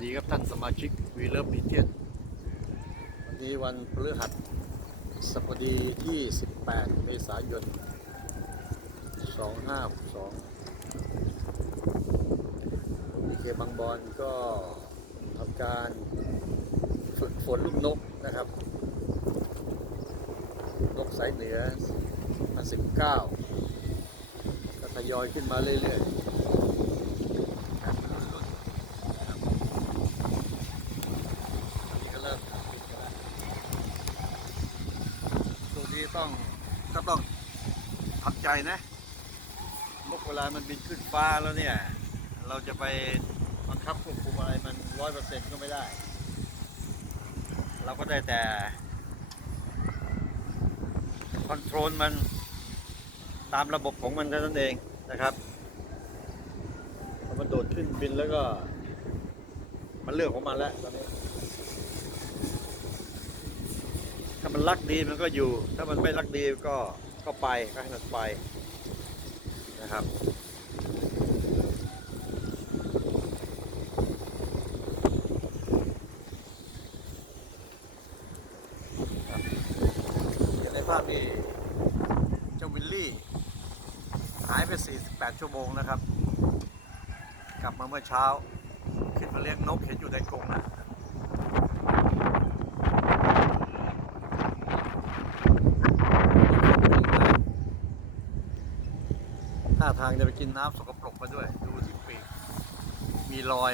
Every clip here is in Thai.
สดีครับท่านสมาชิกวีเลอร์พีเทียนวันนี้วันพฤหัสสบดีที่ 18 เมษายน 2562พีเคบางบอนก็ทำการฝึกฝนลูกนกนะครับ นกสายเหนือมา19ก็ทยอยขึ้นมาเรื่อยๆ นี่ก็เริ่มขึ้นแล้ว ต้องก็ต้องทำใจนะนกเวลามันบินขึ้นฟ้าแล้วเนี่ย เราจะไปบังคับควบคุมอะไรมันร้อยเปอร์เซ็นต์ก็ไม่ได้ เราก็ได้แต่คอนโทรลมันตามระบบของมันเท่านั้นเองนะครับพอมันโดดขึ้นบินแล้วก็ มันเรื่องของมันแล้วตอนนี้ ถ้ามันรักดีมันก็อยู่ ถ้ามันไม่รักดีก็ก็ไปก็ให้มันไปนะครับอย่างในภาพนี้เจ้าวิลลี่ หายไป 48 ชั่วโมงนะครับ กลับมาเมื่อเช้า ขึ้นมาเลี้ยงนกเห็นอยู่ในกรงนะ ท่าทางจะไปกินน้ำสกปรกมาด้วย ดูที่ปีกมีรอย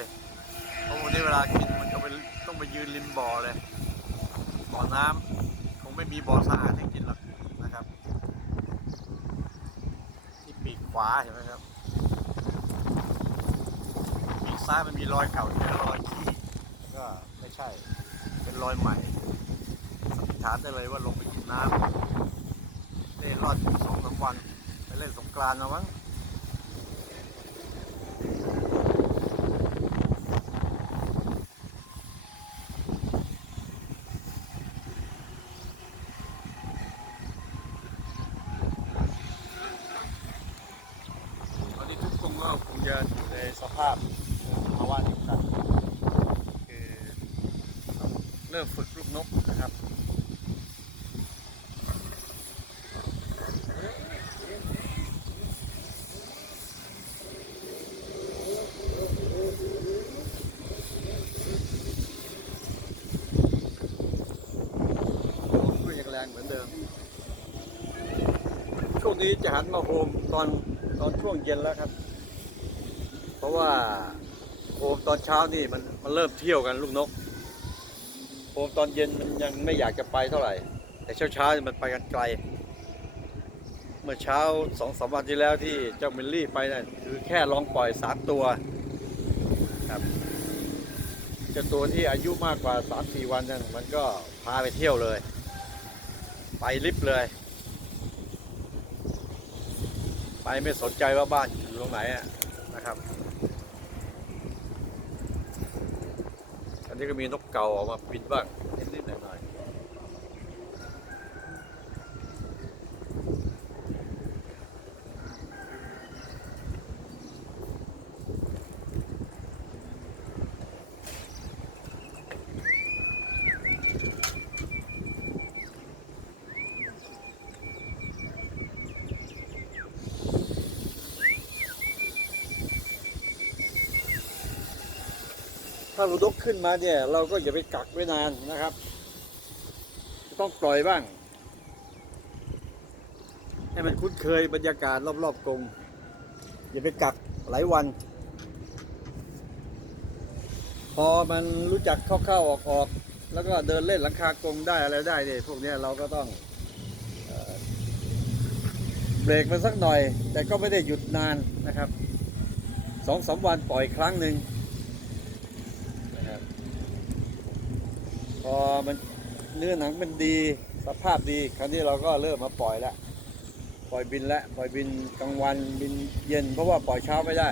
เพราะวันนี้เวลากินมันก็ไปต้องไปยืนริมบ่อเลย บ่อน้ำคงไม่มีบ่อสะอาดให้กินหรอกนะครับ ที่ปีกขวาเห็นไหมครับปีกซ้ายมันมีรอยเก่าเป็นรอยขี้ก็ไม่ใช่ เป็นรอยใหม่สันนิษฐานได้เลยว่าลงไปกินน้ำเล่รอดสองสามวัน เล่นสงกรานต์เอามั้งตอนนี้ทุกคนก็คงจะอยู่ในสภาพภาวะเดียวกันคือเริ่มฝึกลูกนกนะครับก็ยังแรง เหมือนเดิม ช่วงนี้จะหันมาโฮมตอนตอนช่วงเย็นแล้วครับ เพราะว่าโฮมตอนเช้านี่มันมันเริ่มเที่ยวกันลูกนกโฮมตอนเย็นมันยังไม่อยากจะไปเท่าไหร่ แต่เช้าเช้าๆมันไปกันไกล เมื่อเช้าสองสามวันที่แล้วที่เจ้ามิลลี่ไปนั่นคือแค่ลองปล่อยสามตัวครับจะตัวที่อายุมากกว่าสามสี่วันนั่นมันก็พาไปเที่ยวเลย ไปลิฟต์เลย ไปไม่สนใจว่าบ้านอยู่ตรงไหนนะครับอันนี้ก็มีนกเก่าออกมาบินบ้างนิดๆหน่อยๆ ถ้าลูกนกขึ้นมาเนี่ย เราก็อย่าไปกักไว้นานนะครับ ต้องปล่อยบ้าง ให้มันคุ้นเคยบรรยากาศรอบๆกรงอย่าไปกักหลายวัน พอมันรู้จักเข้าๆออกๆแล้วก็เดินเล่นหลังคากรงได้อะไรได้เนี่ยพวกนี้เราก็ต้องเอ่อเบรกมันสักหน่อย แต่ก็ไม่ได้หยุดนานนะครับสองสามวันปล่อยครั้งหนึ่งนะครับ พอมันเนื้อหนังมันดีสภาพดีคราวนี้เราก็เริ่มมาปล่อยแล้วปล่อยบินแล้วปล่อยบินกลางวันบินเย็น เพราะว่าปล่อยเช้าไม่ได้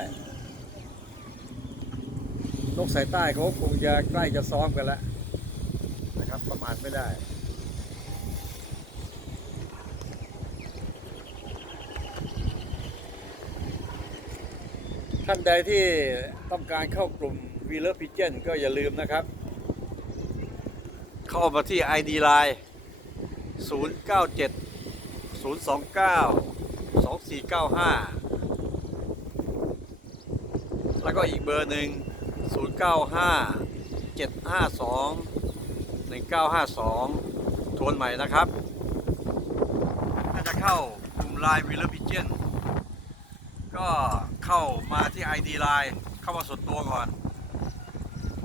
นกสายใต้เขาคงจะใกล้จะซ้อมกันแล้วนะครับประมาทไม่ได้ท่านใดที่ต้องการเข้ากลุ่มวีเลอร์พิเจนก็อย่าลืมนะครับ เข้ามาที่ ID Line 097 029 2495 แล้วก็อีกเบอร์หนึ่ง 095 752 1952 ทวนใหม่นะครับ ถ้าจะเข้ากลุ่ม Line วีเลอร์พิเจนก็เข้ามาที่ ID Line เข้ามาส่วนตัวก่อน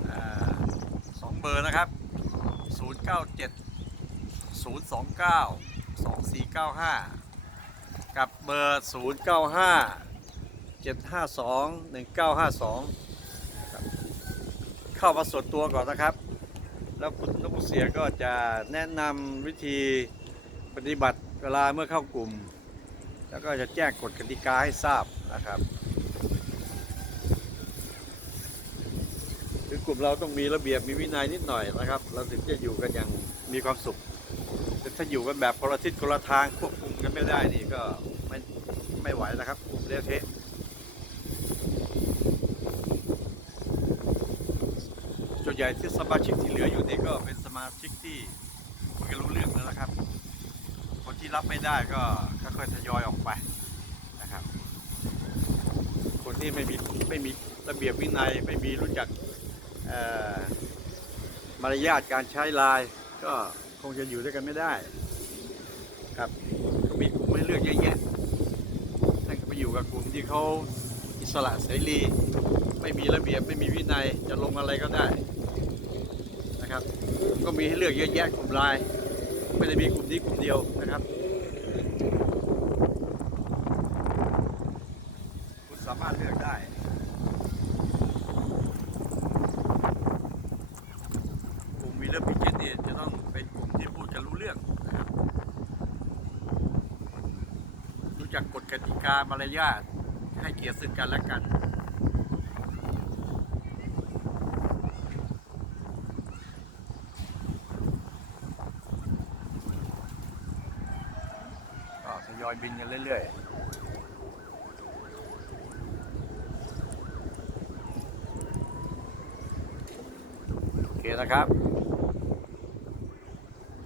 อสองเบอร์นะครับ 097 029 2495 กับเบอร์ 095 752 1952 เข้ามาส่วนตัวก่อนนะครับ แล้วคุณนกุเสียก็จะแนะนำวิธีปฏิบัติเวลาเมื่อเข้ากลุ่ม แล้วก็จะแจ้งกฎกติกาให้ทราบนะครับคือ กลุ่มเราต้องมีระเบียบมีวินัยนิดหน่อยนะครับ เราถึงจะอยู่กันอย่างมีความสุขแต่ถ้าอยู่กันแบบคนละทิศคนละทางควบคุมกันไม่ได้นี่ก็ไม่ไม่ไหวนะครับกลุ่มเละเทะส่วนใหญ่ที่สมาชิกที่เหลืออยู่นี่ก็เป็นสมาชิกที่คุยกันรู้เรื่องแล้วนะครับ คนที่รับไม่ได้ก็ค่อยๆทยอยออกไปนะครับ คนที่ไม่มีไม่มีระเบียบวินัยไม่มีรู้จัก มารยาทการใช้ไลน์ก็คงจะอยู่ด้วยกันไม่ได้ ครับก็มีกลุ่มให้เลือกเยอะแยะนั่นก็ไปอยู่กับกลุ่มที่เขาอิสระเสรีไม่มีระเบียบไม่มีวินัยจะลงอะไรก็ได้นะครับ ก็มีให้เลือกเยอะแยะกลุ่มไลน์ไม่ได้มีกลุ่มนี้กลุ่มเดียวนะครับ คุณสามารถเลือกได้ กลุ่มวีเลอร์พิเจนเนี่ยจะต้องเป็นกลุ่มที่พูดกันรู้เรื่องนะครับ รู้จักกฎกติกามารยาทให้เกียรติซึ่งกันและกันก็ทยอยบินกันเรื่อยๆโอเคนะครับ